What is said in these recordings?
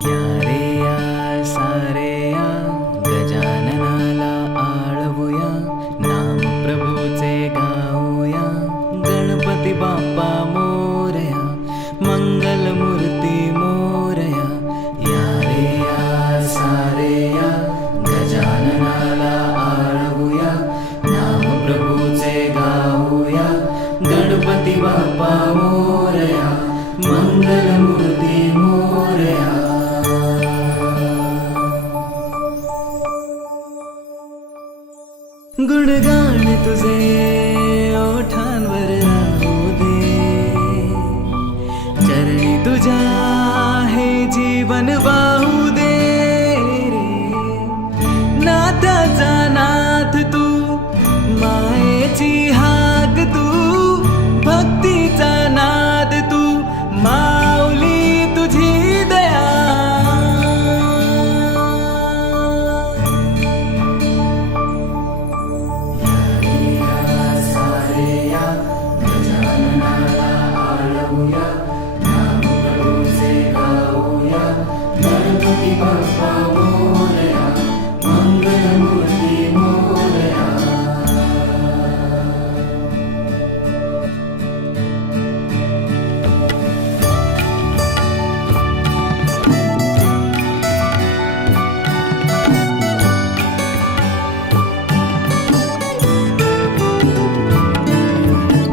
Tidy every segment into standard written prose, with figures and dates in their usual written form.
या रे या सारे या गजाननाला आळवूया, नाम प्रभूचे गाऊया. गणपती बाप्पा मोरया, मंगलमूर्ती मोरया. या रे या सारे या गजाननाला आळवूया, नाम प्रभूचे गाऊया. गणपती बाप्पा मोरया, मंगलमूर्ती मोरया. गुणगान तुझे ओठांवर राहू दे, चरणी तुझ्या हे जीवन वाहू दे रे. नाथाचा नाथ तू, मायेची हाक तू, भक्तीचा नाद तू, माऊली तुझी दया. गणपती बाप्पा मोरया, मंगलमूर्ती मोरया.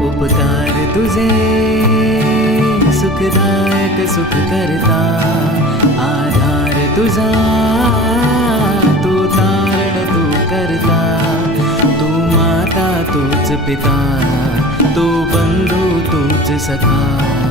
उपकार तुझे सुखदायक सुख करता, आधार तुझा तू तारण तू करता. तू माता तूच पिता, तू बंधू तूच सखा.